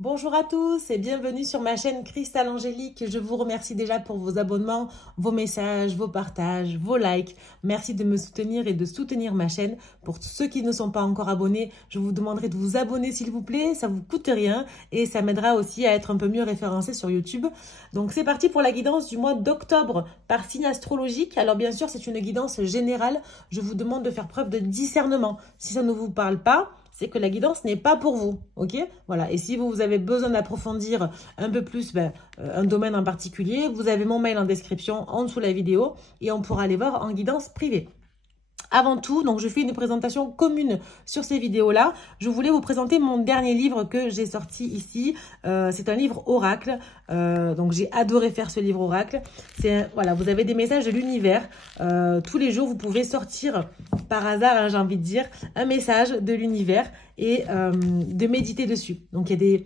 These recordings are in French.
Bonjour à tous et bienvenue sur ma chaîne Cristal Angélique. Je vous remercie déjà pour vos abonnements, vos messages, vos partages, vos likes. Merci de me soutenir et de soutenir ma chaîne. Pour ceux qui ne sont pas encore abonnés, je vous demanderai de vous abonner s'il vous plaît. Ça vous coûte rien et ça m'aidera aussi à être un peu mieux référencé sur YouTube. Donc c'est parti pour la guidance du mois d'octobre par signe astrologique. Alors bien sûr, c'est une guidance générale. Je vous demande de faire preuve de discernement. Si ça ne vous parle pas, c'est que la guidance n'est pas pour vous, ok? Voilà, et si vous avez besoin d'approfondir un peu plus un domaine en particulier, vous avez mon mail en description en dessous de la vidéo et on pourra aller voir en guidance privée. Avant tout, donc je fais une présentation commune sur ces vidéos-là. Je voulais vous présenter mon dernier livre que j'ai sorti ici. C'est un livre oracle. Donc j'ai adoré faire ce livre oracle. Voilà, vous avez des messages de l'univers. Tous les jours, vous pouvez sortir par hasard, hein, j'ai envie de dire, un message de l'univers et de méditer dessus. Donc il y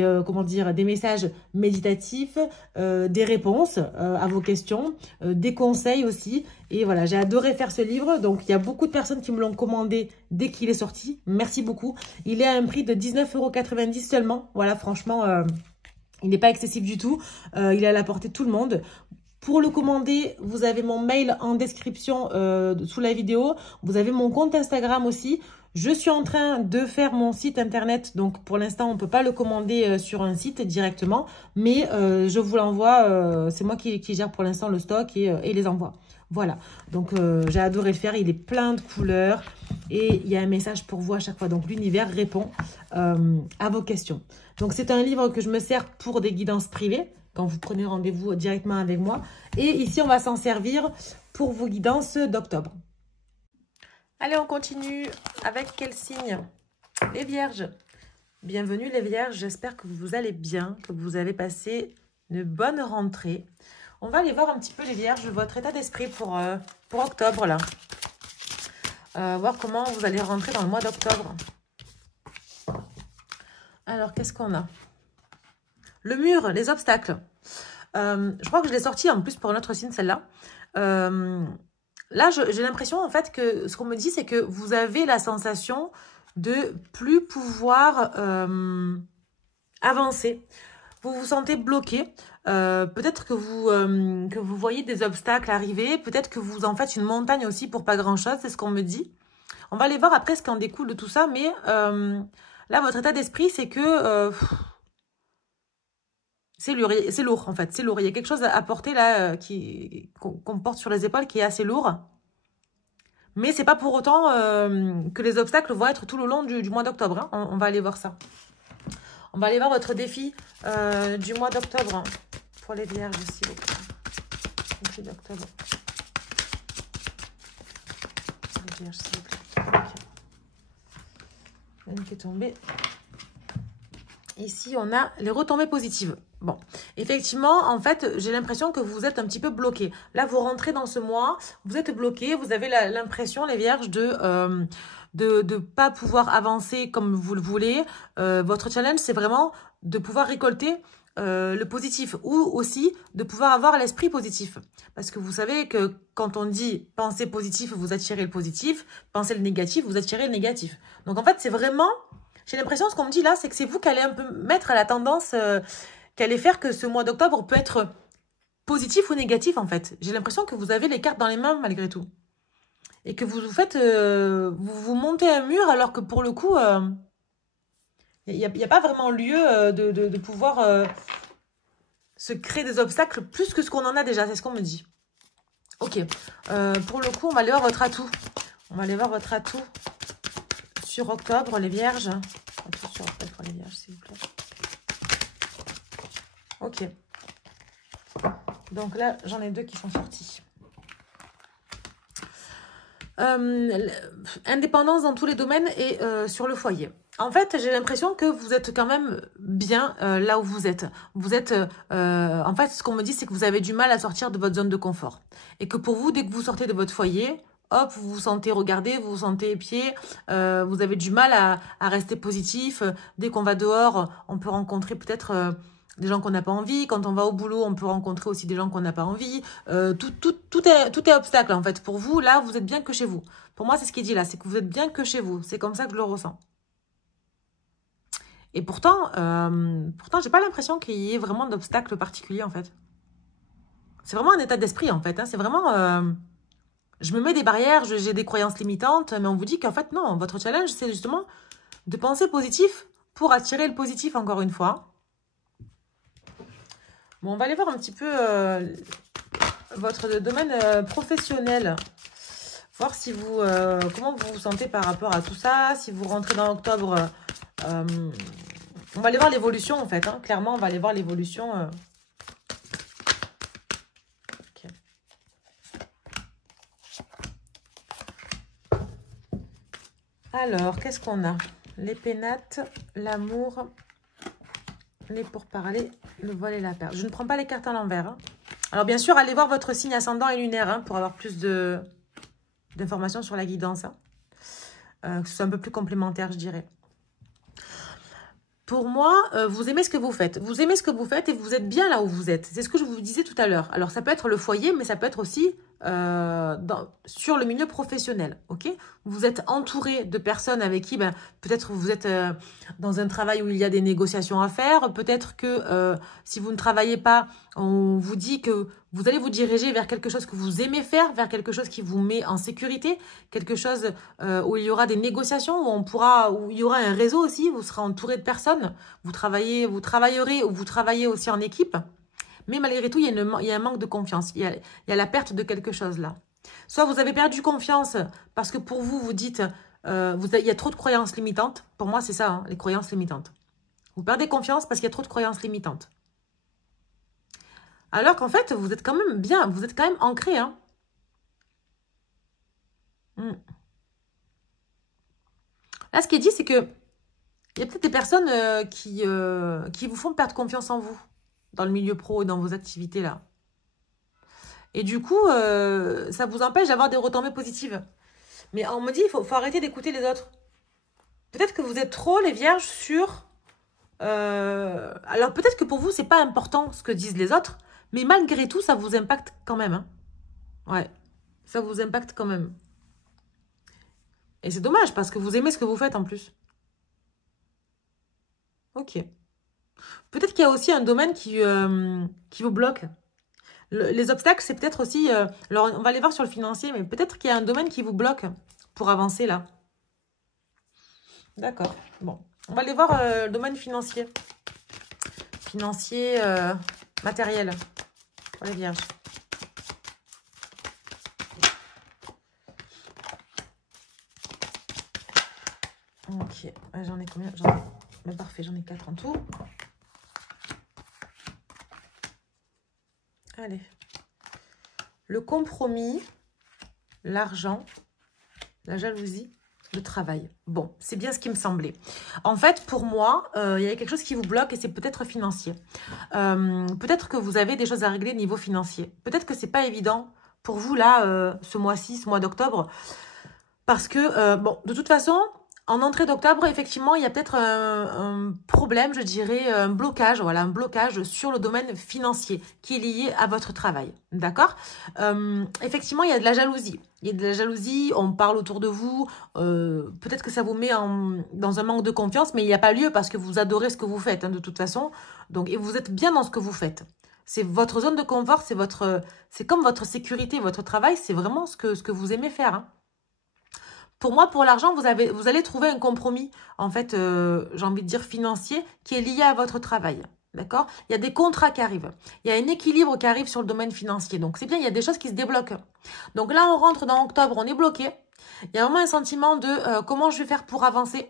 a des messages méditatifs, des réponses à vos questions, des conseils aussi. Et voilà, j'ai adoré faire ce livre. Donc, il y a beaucoup de personnes qui me l'ont commandé dès qu'il est sorti. Merci beaucoup. Il est à un prix de 19,90 € seulement. Voilà, franchement, il n'est pas excessif du tout. Il est à la portée de tout le monde. Pour le commander, vous avez mon mail en description sous la vidéo. Vous avez mon compte Instagram aussi. Je suis en train de faire mon site internet. Donc, pour l'instant, on ne peut pas le commander sur un site directement. Mais je vous l'envoie. C'est moi qui gère pour l'instant le stock et les envoie. Voilà. Donc, j'ai adoré le faire. Il est plein de couleurs. Et il y a un message pour vous à chaque fois. Donc, l'univers répond à vos questions. Donc, c'est un livre que je me sers pour des guidances privées, quand vous prenez rendez-vous directement avec moi. Et ici, on va s'en servir pour vos guidances d'octobre. Allez, on continue avec quel signe? Les Vierges. Bienvenue les Vierges, j'espère que vous allez bien, que vous avez passé une bonne rentrée. On va aller voir un petit peu les Vierges, votre état d'esprit pour octobre, là. Voir comment vous allez rentrer dans le mois d'octobre. Alors, qu'est-ce qu'on a? Le mur, les obstacles. Je crois que je l'ai sorti en plus pour un autre signe, celle-là. Là, j'ai l'impression en fait que ce qu'on me dit, c'est que vous avez la sensation de plus pouvoir avancer. Vous vous sentez bloqué. Peut-être que vous voyez des obstacles arriver. Peut-être que vous en faites une montagne aussi pour pas grand-chose. C'est ce qu'on me dit. On va aller voir après ce qui en découle de tout ça. Mais là, votre état d'esprit, c'est que... c'est lourd, en fait. C'est lourd. Il y a quelque chose à porter, là, qu'on porte sur les épaules qui est assez lourd. Mais c'est pas pour autant que les obstacles vont être tout le long du mois d'octobre. Hein. On va aller voir ça. On va aller voir votre défi du mois d'octobre. Hein, pour les Vierges, s'il vous plaît. Défi d'octobre. Les Vierges, s'il vous plaît. Okay. Une qui est tombée. Ici, on a les retombées positives. Bon, effectivement, en fait, j'ai l'impression que vous êtes un petit peu bloqué. Là, vous rentrez dans ce mois, vous êtes bloqué, vous avez l'impression, les Vierges, de pas pouvoir avancer comme vous le voulez. Votre challenge, c'est vraiment de pouvoir récolter le positif ou aussi de pouvoir avoir l'esprit positif. Parce que vous savez que quand on dit pensez positif, vous attirez le positif, pensez le négatif, vous attirez le négatif. Donc, en fait, c'est vraiment... J'ai l'impression, ce qu'on me dit là, c'est que c'est vous qui allez un peu mettre la tendance, qui allez faire que ce mois d'octobre peut être positif ou négatif, en fait. J'ai l'impression que vous avez les cartes dans les mains, malgré tout. Et que vous faites, vous montez un mur, alors que pour le coup, il n'y a pas vraiment lieu de pouvoir se créer des obstacles plus que ce qu'on en a déjà. C'est ce qu'on me dit. Ok. Pour le coup, on va aller voir votre atout. On va aller voir votre atout sur octobre, les Vierges. Atout sur octobre pour les Vierges, s'il vous plaît. Ok. Donc là, j'en ai deux qui sont sortis. Indépendance dans tous les domaines et sur le foyer. En fait, j'ai l'impression que vous êtes quand même bien là où vous êtes. Vous êtes, en fait, ce qu'on me dit, c'est que vous avez du mal à sortir de votre zone de confort. Et que pour vous, dès que vous sortez de votre foyer, hop, vous vous sentez regardé, vous vous sentez épié, vous avez du mal à rester positif. Dès qu'on va dehors, on peut rencontrer peut-être... des gens qu'on n'a pas envie. Quand on va au boulot, on peut rencontrer aussi des gens qu'on n'a pas envie. Tout est obstacle, en fait. Pour vous, là, vous êtes bien que chez vous. Pour moi, c'est ce qui est dit là. C'est que vous êtes bien que chez vous. C'est comme ça que je le ressens. Et pourtant, j'ai pas l'impression qu'il y ait vraiment d'obstacles particuliers, en fait. C'est vraiment un état d'esprit, en fait. Hein. C'est vraiment... je me mets des barrières, j'ai des croyances limitantes, mais on vous dit qu'en fait, non, votre challenge, c'est justement de penser positif pour attirer le positif, encore une fois. Bon, on va aller voir un petit peu votre domaine professionnel. Voir si vous, comment vous vous sentez par rapport à tout ça. Si vous rentrez dans octobre, on va aller voir l'évolution, en fait. Hein. Clairement, on va aller voir l'évolution. Okay. Alors, qu'est-ce qu'on a? Les pénates, l'amour, les pourparlers, le voile et la perle. Je ne prends pas les cartes à l'envers. Hein. Alors, bien sûr, allez voir votre signe ascendant et lunaire hein, pour avoir plus d'informations sur la guidance. Hein. Que ce soit un peu plus complémentaire, je dirais. Pour moi, vous aimez ce que vous faites. Vous aimez ce que vous faites et vous êtes bien là où vous êtes. C'est ce que je vous disais tout à l'heure. Alors, ça peut être le foyer, mais ça peut être aussi sur le milieu professionnel. Ok, vous êtes entouré de personnes avec qui, peut-être vous êtes dans un travail où il y a des négociations à faire. Peut-être que si vous ne travaillez pas, on vous dit que vous allez vous diriger vers quelque chose que vous aimez faire, vers quelque chose qui vous met en sécurité, quelque chose où il y aura des négociations, où il y aura un réseau aussi, vous serez entouré de personnes, vous travaillerez ou vous travaillez aussi en équipe. Mais malgré tout, il y a un manque de confiance. Il y a la perte de quelque chose là. Soit vous avez perdu confiance parce que pour vous, vous dites il y a trop de croyances limitantes. Pour moi, c'est ça, hein, les croyances limitantes. Vous perdez confiance parce qu'il y a trop de croyances limitantes. Alors qu'en fait, vous êtes quand même bien, vous êtes quand même ancré. Hein. Là, ce qui est dit, c'est que il y a peut-être des personnes qui vous font perdre confiance en vous. Dans le milieu pro et dans vos activités là. Et du coup, ça vous empêche d'avoir des retombées positives. Mais on me dit, il faut arrêter d'écouter les autres. Peut-être que vous êtes trop les vierges sur... alors peut-être que pour vous, c'est pas important ce que disent les autres, mais malgré tout, ça vous impacte quand même. Hein. Ouais, ça vous impacte quand même. Et c'est dommage parce que vous aimez ce que vous faites en plus. Ok. Peut-être qu'il y a aussi un domaine qui vous bloque. Les obstacles, c'est peut-être aussi... alors, on va aller voir sur le financier, mais peut-être qu'il y a un domaine qui vous bloque pour avancer là. D'accord. Bon. On va aller voir le domaine financier. Financier, matériel. Pour les vierges. Ok. J'en ai combien? Parfait, j'en ai 4 en tout. Allez. Le compromis, l'argent, la jalousie, le travail. Bon, c'est bien ce qui me semblait. En fait, pour moi, il y a quelque chose qui vous bloque et c'est peut-être financier. Peut-être que vous avez des choses à régler niveau financier. Peut-être que c'est pas évident pour vous là, ce mois-ci, ce mois d'octobre. Parce que, bon, de toute façon... En entrée d'octobre, effectivement, il y a peut-être un problème, je dirais, un blocage, voilà, un blocage sur le domaine financier qui est lié à votre travail, d'accord? Effectivement, il y a de la jalousie. Il y a de la jalousie, on parle autour de vous, peut-être que ça vous met dans un manque de confiance, mais il n'y a pas lieu parce que vous adorez ce que vous faites, hein, de toute façon, donc, et vous êtes bien dans ce que vous faites. C'est votre zone de confort, c'est comme votre sécurité, votre travail, c'est vraiment ce que vous aimez faire, hein. Pour moi, pour l'argent, vous allez trouver un compromis, en fait, j'ai envie de dire financier, qui est lié à votre travail. D'accord? Il y a des contrats qui arrivent. Il y a un équilibre qui arrive sur le domaine financier. Donc, c'est bien, il y a des choses qui se débloquent. Donc là, on rentre dans octobre, on est bloqué. Il y a vraiment un sentiment de comment je vais faire pour avancer?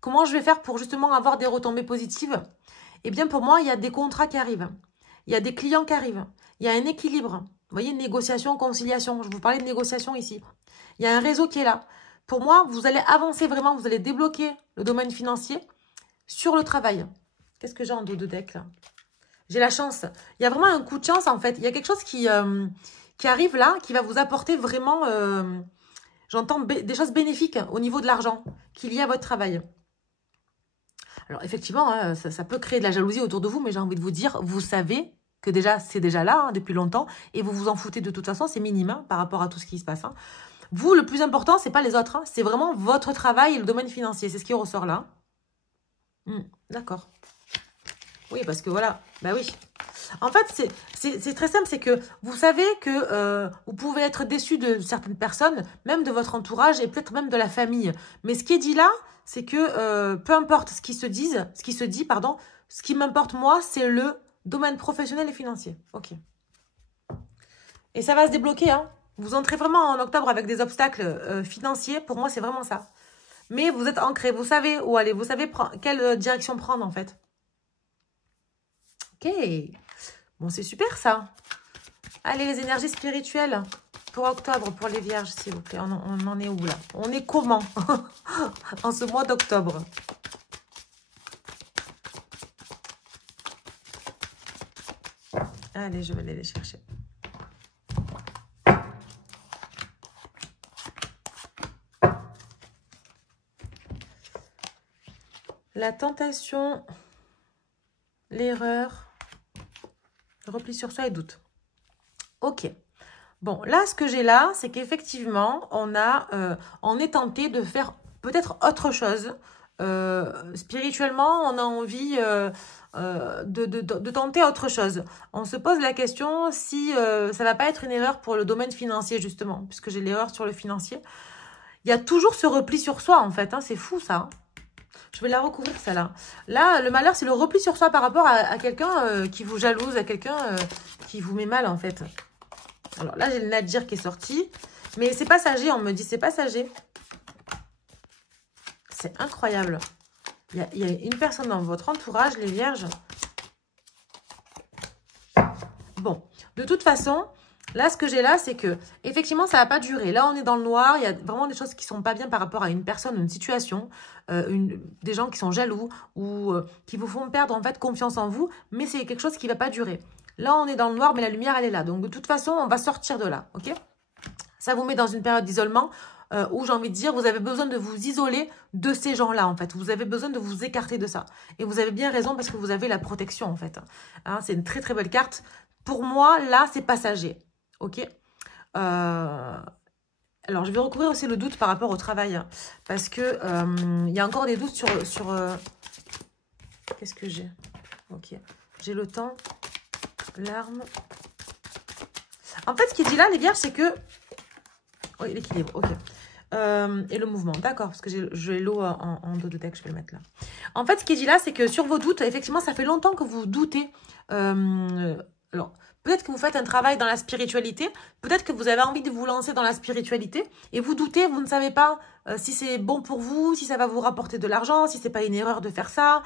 Comment je vais faire pour justement avoir des retombées positives? Eh bien, pour moi, il y a des contrats qui arrivent. Il y a des clients qui arrivent. Il y a un équilibre. Vous voyez, négociation, conciliation. Je vous parlais de négociation ici. Il y a un réseau qui est là. Pour moi, vous allez avancer vraiment, vous allez débloquer le domaine financier sur le travail. Qu'est-ce que j'ai en dos de deck là? J'ai la chance. Il y a vraiment un coup de chance en fait. Il y a quelque chose qui arrive là, qui va vous apporter vraiment, j'entends des choses bénéfiques au niveau de l'argent qu'il y a à votre travail. Alors effectivement, hein, ça peut créer de la jalousie autour de vous, mais j'ai envie de vous dire, vous savez que déjà c'est déjà là hein, depuis longtemps et vous vous en foutez de toute façon, c'est minime hein, par rapport à tout ce qui se passe. Hein. Vous, le plus important, c'est pas les autres. Hein. C'est vraiment votre travail et le domaine financier. C'est ce qui ressort là. D'accord. Oui, parce que voilà, bah oui. En fait, c'est très simple, c'est que vous savez que vous pouvez être déçu de certaines personnes, même de votre entourage et peut-être même de la famille. Mais ce qui est dit là, c'est que peu importe ce qui se dit, pardon, ce qui m'importe moi, c'est le domaine professionnel et financier. Ok. Et ça va se débloquer, hein. Vous entrez vraiment en octobre avec des obstacles financiers. Pour moi, c'est vraiment ça. Mais vous êtes ancré, vous savez où aller, vous savez quelle direction prendre en fait. Ok. Bon, c'est super ça. Allez, les énergies spirituelles pour octobre, pour les vierges, s'il vous plaît. On en est où là? On est comment en ce mois d'octobre? Allez, je vais aller les chercher. La tentation, l'erreur, le repli sur soi et doute. Ok. Bon, là, ce que j'ai là, c'est qu'effectivement, on est tenté de faire peut-être autre chose. Spirituellement, on a envie de tenter autre chose. On se pose la question si ça va pas être une erreur pour le domaine financier, justement, puisque j'ai l'erreur sur le financier. Il y a toujours ce repli sur soi, en fait. Hein, c'est fou, ça. Hein. Je vais la recouvrir, celle-là. Là, le malheur, c'est le repli sur soi par rapport à quelqu'un qui vous jalouse, à quelqu'un qui vous met mal, en fait. Alors là, j'ai le Nadir qui est sorti. Mais c'est passager, on me dit, c'est passager. C'est incroyable. Il y a une personne dans votre entourage, les vierges. Bon, de toute façon, là, ce que j'ai là, c'est que, effectivement, ça ne va pas durer. Là, on est dans le noir. Il y a vraiment des choses qui ne sont pas bien par rapport à une personne, une situation. Des gens qui sont jaloux ou qui vous font perdre, en fait, confiance en vous. Mais c'est quelque chose qui ne va pas durer. Là, on est dans le noir, mais la lumière, elle est là. Donc, de toute façon, on va sortir de là, ok? Ça vous met dans une période d'isolement où, j'ai envie de dire, vous avez besoin de vous isoler de ces gens-là, en fait. Vous avez besoin de vous écarter de ça. Et vous avez bien raison parce que vous avez la protection, en fait. Hein, c'est une très, très belle carte. Pour moi, là, c'est passager, ok? Alors, je vais recouvrir aussi le doute par rapport au travail. Hein, parce que il y a encore des doutes sur qu'est-ce que j'ai? Ok. J'ai le temps. L'arme. En fait, ce qui est dit là, les vierges, c'est que... Oui, l'équilibre, ok. Et le mouvement, d'accord, parce que j'ai l'eau en dos de deck, je vais le mettre là. En fait, ce qui est dit là, c'est que sur vos doutes, effectivement, ça fait longtemps que vous doutez. Alors, peut-être que vous faites un travail dans la spiritualité, peut-être que vous avez envie de vous lancer dans la spiritualité, et vous doutez, vous ne savez pas si c'est bon pour vous, si ça va vous rapporter de l'argent, si c'est pas une erreur de faire ça.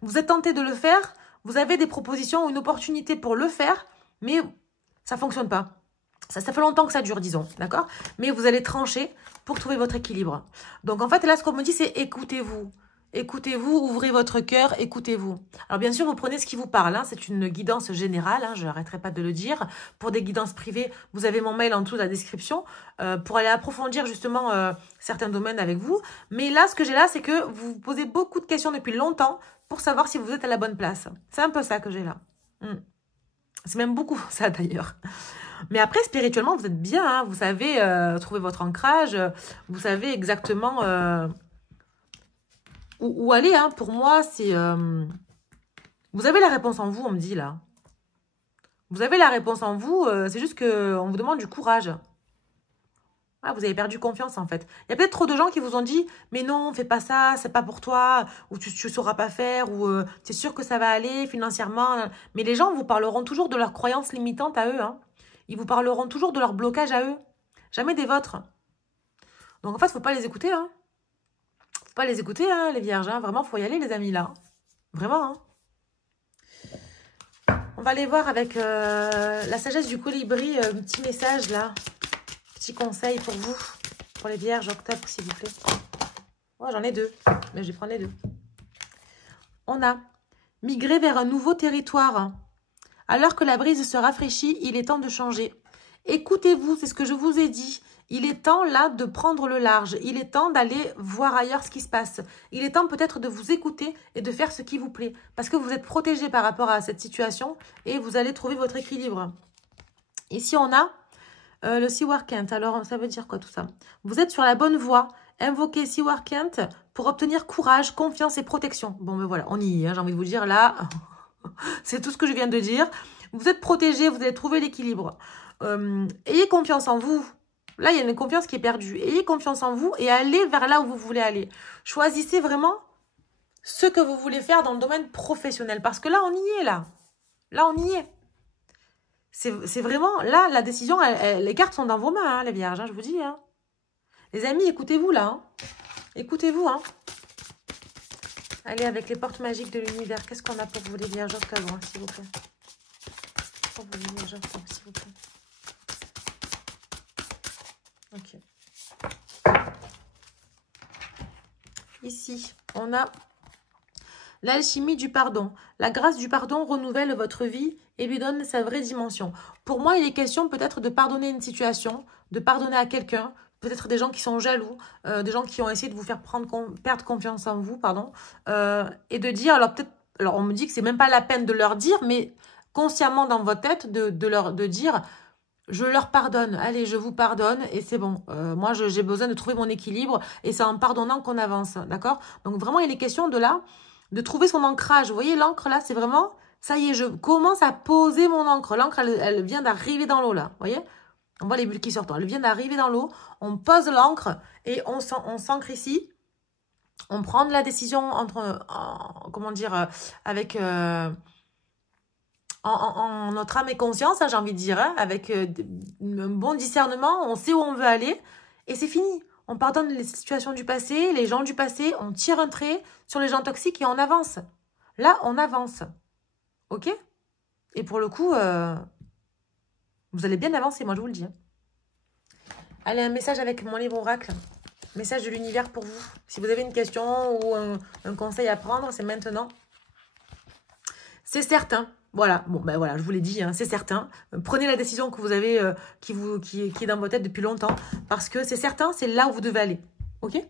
Vous êtes tenté de le faire, vous avez des propositions ou une opportunité pour le faire, mais ça fonctionne pas. Ça fait longtemps que ça dure, disons, d'accord? Mais vous allez trancher pour trouver votre équilibre. Donc, en fait, là, ce qu'on me dit, c'est écoutez-vous. Écoutez-vous, ouvrez votre cœur, écoutez-vous. Alors, bien sûr, vous prenez ce qui vous parle. Hein, c'est une guidance générale, hein, je n'arrêterai pas de le dire. Pour des guidances privées, vous avez mon mail en dessous de la description pour aller approfondir, justement, certains domaines avec vous. Mais là, ce que j'ai là, c'est que vous vous posez beaucoup de questions depuis longtemps pour savoir si vous êtes à la bonne place. C'est un peu ça que j'ai là. C'est même beaucoup ça, d'ailleurs. Mais après, spirituellement, vous êtes bien. Hein, vous savez trouver votre ancrage. Vous savez exactement où aller. Hein. Pour moi, c'est... vous avez la réponse en vous, on me dit là. Vous avez la réponse en vous. C'est juste qu'on vous demande du courage. Ah, vous avez perdu confiance, en fait. Il y a peut-être trop de gens qui vous ont dit « Mais non, fais pas ça, c'est pas pour toi. » Ou « Tu ne sauras pas faire. » Ou « Tu es sûr que ça va aller financièrement. » Mais les gens vous parleront toujours de leurs croyances limitantes à eux. Hein. Ils vous parleront toujours de leur blocage à eux. Jamais des vôtres. Donc, en fait, il ne faut pas les écouter. Hein. Faut pas les écouter, hein, les vierges. Hein. Vraiment, il faut y aller, les amis, là. Vraiment. Hein. On va aller voir avec la sagesse du colibri. Un petit message, là. Petit conseil pour vous. Pour les vierges, octobre, s'il vous plaît. Oh, j'en ai deux. Mais je vais prendre les deux. On a migré vers un nouveau territoire. Alors que la brise se rafraîchit, il est temps de changer. Écoutez-vous, c'est ce que je vous ai dit. Il est temps là de prendre le large. Il est temps d'aller voir ailleurs ce qui se passe. Il est temps peut-être de vous écouter et de faire ce qui vous plaît. Parce que vous êtes protégé par rapport à cette situation et vous allez trouver votre équilibre. Ici, on a le Sea Kent. Alors, ça veut dire quoi tout ça? Vous êtes sur la bonne voie Invoquez Sea Arcante pour obtenir courage, confiance et protection. Bon, ben voilà, on y est, hein, j'ai envie de vous dire, là, c'est tout ce que je viens de dire. Vous êtes protégés, vous allez trouver l'équilibre. Ayez confiance en vous. Là, il y a une confiance qui est perdue. Ayez confiance en vous et allez vers là où vous voulez aller. Choisissez vraiment ce que vous voulez faire dans le domaine professionnel. Parce que là, on y est, là. Là, on y est. C'est vraiment, là, la décision, les cartes sont dans vos mains, hein, les vierges, hein, je vous dis. Hein. Les amis, écoutez-vous, là. Hein. Écoutez-vous, hein. Allez, avec les portes magiques de l'univers, qu'est-ce qu'on a pour vous, les vierges, au cas où, hein, s'il vous plaît. Pour vous, les vierges, s'il vous plaît. Ok. Ici, on a l'alchimie du pardon. La grâce du pardon renouvelle votre vie et lui donne sa vraie dimension. Pour moi, il est question peut-être de pardonner une situation, de pardonner à quelqu'un, peut-être des gens qui sont jaloux, des gens qui ont essayé de vous faire perdre confiance en vous, pardon, et de dire, alors on me dit que c'est même pas la peine de leur dire, mais consciemment dans votre tête, de dire, je leur pardonne, allez, je vous pardonne, et c'est bon. Moi, j'ai besoin de trouver mon équilibre, et c'est en pardonnant qu'on avance, d'accord? Donc vraiment, il est question de trouver son ancrage. Vous voyez, l'encre, là, c'est vraiment, ça y est, je commence à poser mon encre. L'encre, elle vient d'arriver dans l'eau, là. Vous voyez? On voit les bulles qui sortent. Elle vient d'arriver dans l'eau. On pose l'encre et on s'ancre ici. On prend de la décision comment dire, avec en notre âme et conscience, hein, j'ai envie de dire, hein, avec un bon discernement. On sait où on veut aller et c'est fini. On pardonne les situations du passé, les gens du passé. On tire un trait sur les gens toxiques et on avance. Là, on avance. Ok? Et pour le coup, vous allez bien avancer, moi je vous le dis. Hein. Allez, un message avec mon livre oracle. Message de l'univers pour vous. Si vous avez une question ou un conseil à prendre, c'est maintenant. C'est certain. Voilà, bon ben voilà, je vous l'ai dit, hein, c'est certain. Prenez la décision que vous avez, qui est dans votre tête depuis longtemps, parce que c'est certain, c'est là où vous devez aller. Ok?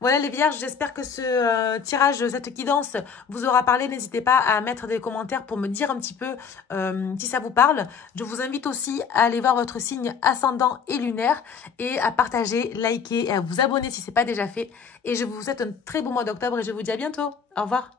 Voilà les vierges, j'espère que ce tirage, cette guidance vous aura parlé. N'hésitez pas à mettre des commentaires pour me dire un petit peu si ça vous parle. Je vous invite aussi à aller voir votre signe ascendant et lunaire et à partager, liker et à vous abonner si ce n'est pas déjà fait. Et je vous souhaite un très beau mois d'octobre et je vous dis à bientôt. Au revoir.